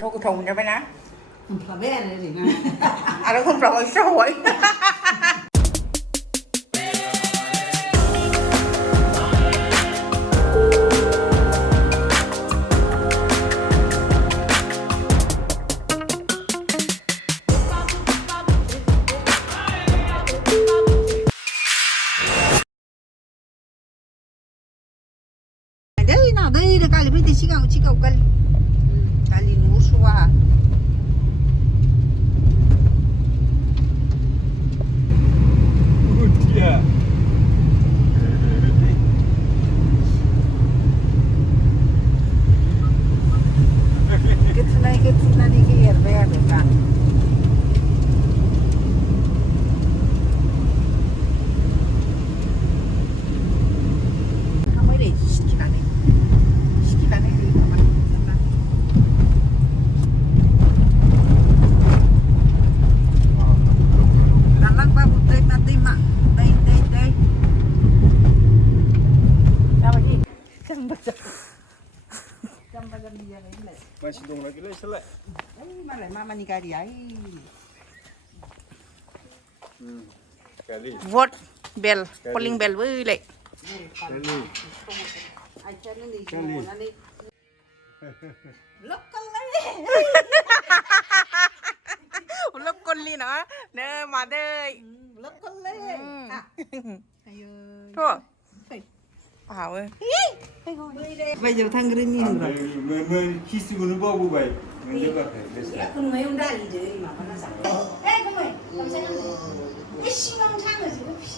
Thôi thùng cho bé ná. Không phải bé này gì mà. À nó không rồi sao vậy? Đây nào đây được cái bên tí Chaygaon cái. Cái gì nó xua. Yeah. Kita naik ke air bear kan. Kamu ini sekitar ni di mana? Dalam babu nanti mak, day. Apa ni? Sampai dia ni. Masih dong lagi lah selek. Malah mama ni kali ai. Kali. Vote bell, polling bell với lại. Kali. Ai chân ni ni. Local ni. Lớp con ly nữa, nè mà đây. Local ni. Ayo. Thôi. Bảo ơi. Bây giờ thằng Green như rồi. Mình khi xưa nó bao bố vậy. Mình nhớ phải biết. Con mấy ông đại gì mà con nó sao? Ê con mày, con xem nó. Cái xin ông thằng rồi gì cũng biết.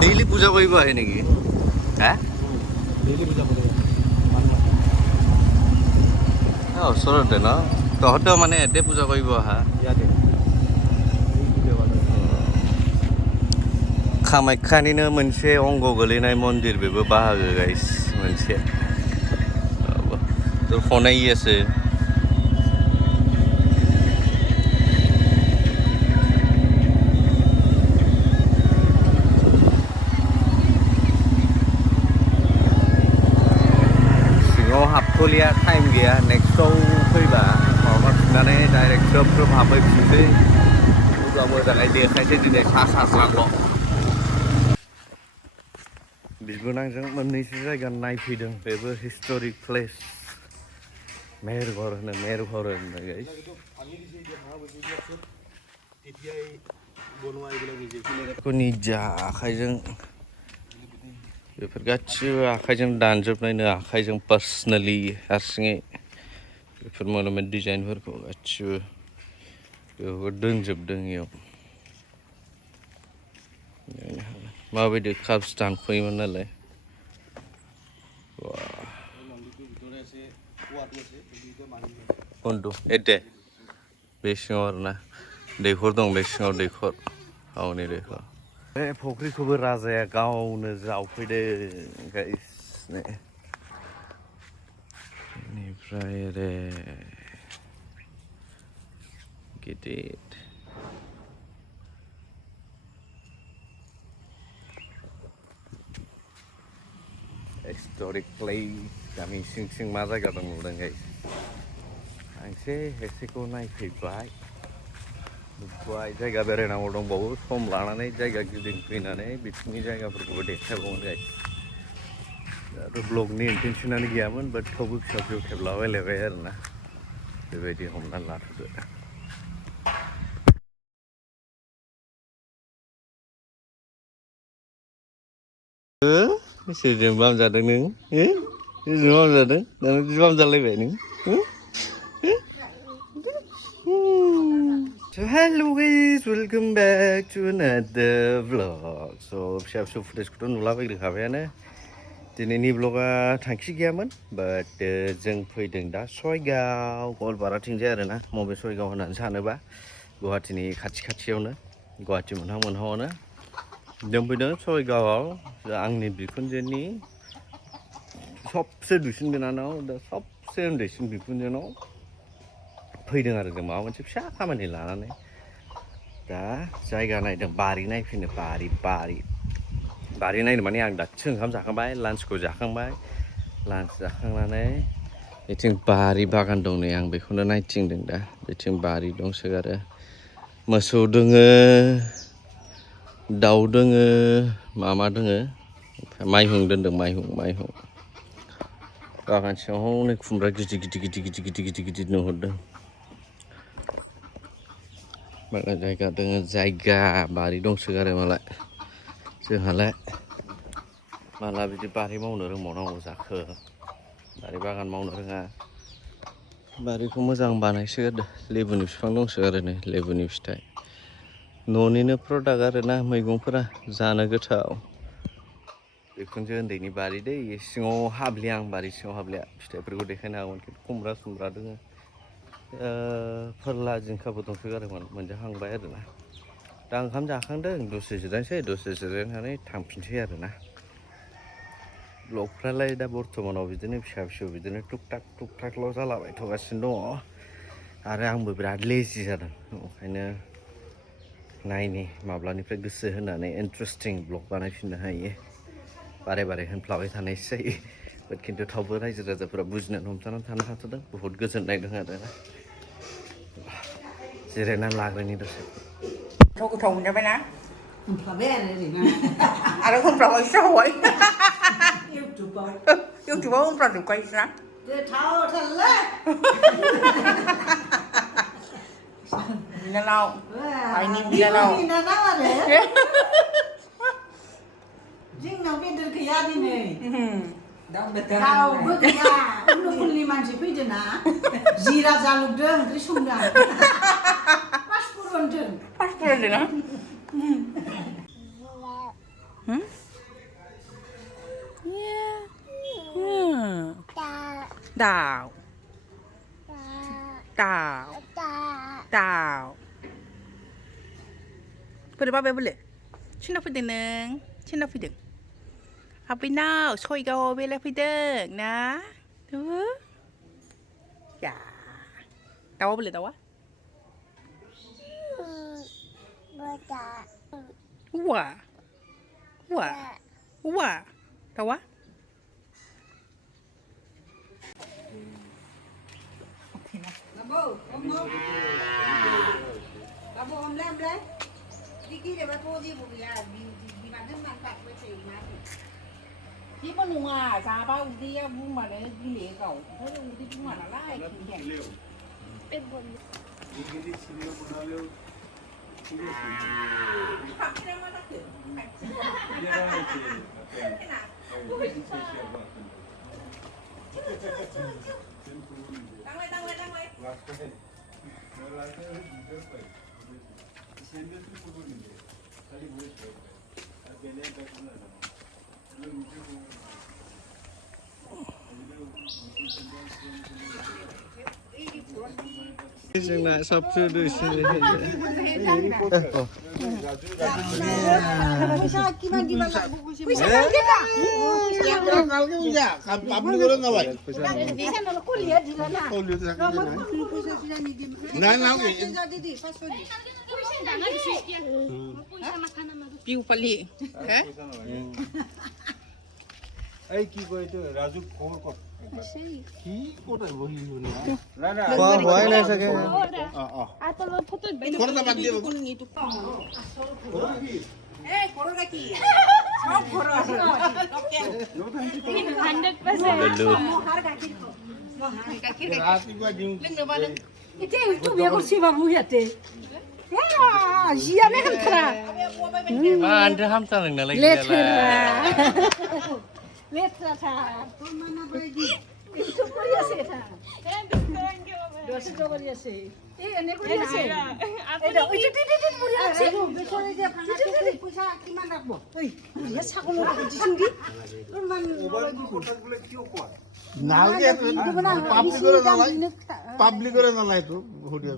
Daily puja koi ba hai naki? Ha? Daily puja koi. Oh, sorot de na. To hoto mane ete puja koi ba ha? Ya de. Kamakyanino मोनसे अंग गोलैनाय मन्दिर बेबो बाहागो guys मोनसे तो खनाय আছে सिङाव हाबथ'लिया टाइम गैया नेक्स्टआव फैबा माबा थुनानै डाइरेक्ट जोब हाबफैफिनसै अब्ला मोजाङै देखायसै दिनै सा-सा-स्रांल' बिबोनांजों मोननैसो जायगा नायफैदों बेबो हिस्टरिक प्लेस मेहेरघर होनो गाइस निजा आखाइजों बेफोर गासिबो आखाइजों दानजोबनायनो आखाइजों पार्सनेलि हारसिङै बेफोर मनुमेन्ट डिजाइनफोरखौ गासिबो बेफोरखौ दोनजोबदों इयाव माबायदि काप्स दानख'योमोन नालाय खिन्थु एटे बे सिङाव आरोना दैखर दं बे सिङाव दैखर गावनि दैखर बे फुख्रिखौबो राजाया गावनो जावफैदों गाइस बेनिफ्राय ओरै गिदिर हिस्टरिक प्लेस गामि सिं मा जायगा दं नुदों गाइस आं एसेखौ नायफैबाय नुबाय जायगा बेरायनांगौ दंबावो सम लानानै जायगा गिदिंफैनानै बिथिंनि जायगाफोरखौबो देखायबावगोन गाइस दाथ' ब्लगनि इन्टेनसनानो गैयामोन बाट थेवबो फिसा फिसौ खेबलाबायलायबाय आरोना बेबायदि हमना लाथ'दो सोरजों बाम जादों नों सोरजों बाम जादों दाना बाम जालायबाय नों So hello guys, welcome back to another vlog. So फिसा फिसौ फुटेजखौथ' नुलाबायग्रोखाबायानो दिनैनि ब्लगा थांखि गैयामोन बाट जों फैदों दा Chaygaon गवालपाराथिंजाय आरोना मबे Chaygaon होननानै सानोबा गुवाहाटीनि खाथियावनो गुवाहाटी मोनहाङावनो जों फैदों Chaygaonआव आंनि बिखुनजोनि सबसे दुइसिन बिनानाव दा सबसे उन्दैसिन बिखुनजोनाव फैदों आरो जों माबा मोनसे फिसा खामानि लानानै दा जायगा नायदों बारि नायफैनो बारि नायनो माने आं दासो ओंखाम जाखांबाय लान्चखौ जाखांबाय लान्च जाखांनानै बेथिं बारि बागान दं नै आं बेखौनो नायथिंदों दा बेथिं बारि दंसोगारो मोसौ दोङो दाउ दोङो मा दोङो माइहुं दोनदों माइहुं बागान सिङाव नै खुमब्रा गिदिर नुहुरदों माला जायगा दोङो जायगा बारि दंसोगारो मालाय जोंहालाय माला बिदि बारि मावनो रोंबावनांगौ जाखो बारि बागान मावनो रोङा बारिखौ मोजां बानायसोगारदो लेबुनि बिफां दंसोगारो नै लेबुनि फिथाइ न'निनो प्रडाक्ट आरोना मैगंफोरा जानो गोथाव बिखुनजो उन्दैनि बारि दै सिङाव हाबलिया आं बारि सिङाव हाबलिया फिथाइफोरखौ देखायनो हागौमोन खिन्थु खुमब्रा सुमब्रा दोङो फोरला जिंखाबो दंसोगारोमोन मोनजाहांबाय आरोना दा ओंखाम जाखांदों दसे जिरायनानै थांफिनसै आरोना ब्लगफ्रालाय दा बर्थमानाव बिदिनो फिसा बिदिनो टुक टाकल' जालाबायथ'गासिनो दङ आरो आंबो बिराद लेजि जादों ओंखायनो नायनि माब्लानिफ्राय गोसो होनानै इन्टारेस्टिं ब्लग बानायफिननो हायो बारे होनफ्लाबाय थानायसो जायो बाट खिन्थु थेवबो रायजो राजाफोरा बुजिनानै हमथानानै थानो हाथ'दों बुहुत गोजोननाय दं आरोना जिरायनानै लाग्रोनि दसे गोथाव मोनजाबायना होनफ्लाबाय आरो ओरैनो आरो होनफ्लाबायसो जाबाय इउटुबाव होनफ्लाजोबखायोसो ना गोथावथारलै बिनानाव आइनि बिनानाव आरो जोंनाव बेदर गैया दिनै रावबो गैया उननुफुलनि मानसि फैदों ना जिरा जालुगदों ओंख्रि संदों पासफुरनजों ना दाउ बोरै बाबाया बोले सोरनाव फैदों नों सोरनाव फैदों आबैनाव Chaygaon बेरायफैदों ना या दाउआ बोले दाउआ औवा दाउआ Babu omlem. Dikit dia baru dia bukan di mana manfaat macam mana? Chỉ có nung à, sao bao đi buông mà để đi lẹ cầu, thế là đi buông mà nó lại kìa. Bên bồn. Đi đi xin leo bồn leo. Học cái nào mà nó kiểu. Cái nào? Tăng lên. जोंना सबसे दुइसिन Piu pali, hả? এই কি কই তো রাজু খবর কর কি কোথায় বলি না না হয় না সকে Atolo photo করে না বাদ দিও এই করো নাকি সব করো ওকে 100% মোহার গাখির রাতি বা দিন লিংনো বাদে Itu itu biar kursi babu ya teh. Ya, dia ni kan kera. मा आन्थे हामथारदों नालाय Letra ta. Mana bagi? Itu kuliah sih ta. Dosa kuliah sih. Ini kuliah sih. Ada itu kuliah sih. Besok dia panas itu puasa gimana bu? Ya sakulo di sini. Teman. কোথাগুলো কি কর public করে না লাই তো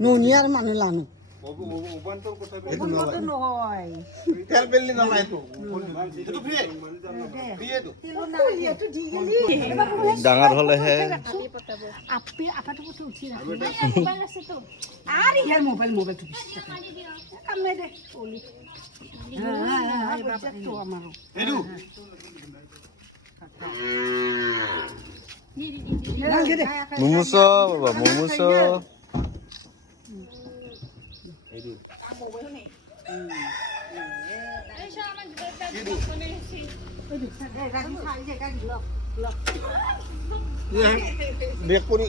Nuniar mana lanu. ওবান্তৰ কথা এইটো নহয় তেল বেলি নলাই তো এইটো ফ্ৰী ফ্ৰীটো তেলো নালাগে এইটো দি গেলি ডাঙৰ হ'লেহে আপে আপাটো কত উঠি ৰাখি মোবাইল আছে তো আরে ইয়ার মোবাইলটো কাম নাই দে ওলি হ্যাঁ বাবা তো আমার এইটো মুমুছ বাবা মুমুছ দেখ কৰি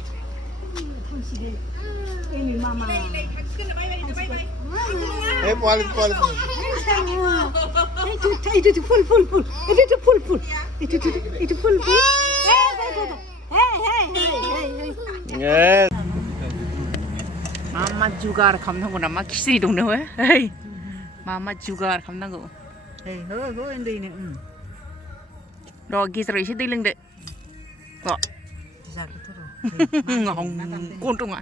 এই মামা এই পোৱালি এইটো ফুল এইটো ফুল এইটো ফুল 마마 주가를 감는 거나 막 기스리 동네 왜? 에이, 마마 주가를 감는 거. 에이, 그거 인데네. 너 기스리 시들링데. 어. 기사를 들어. 꽁뚱아.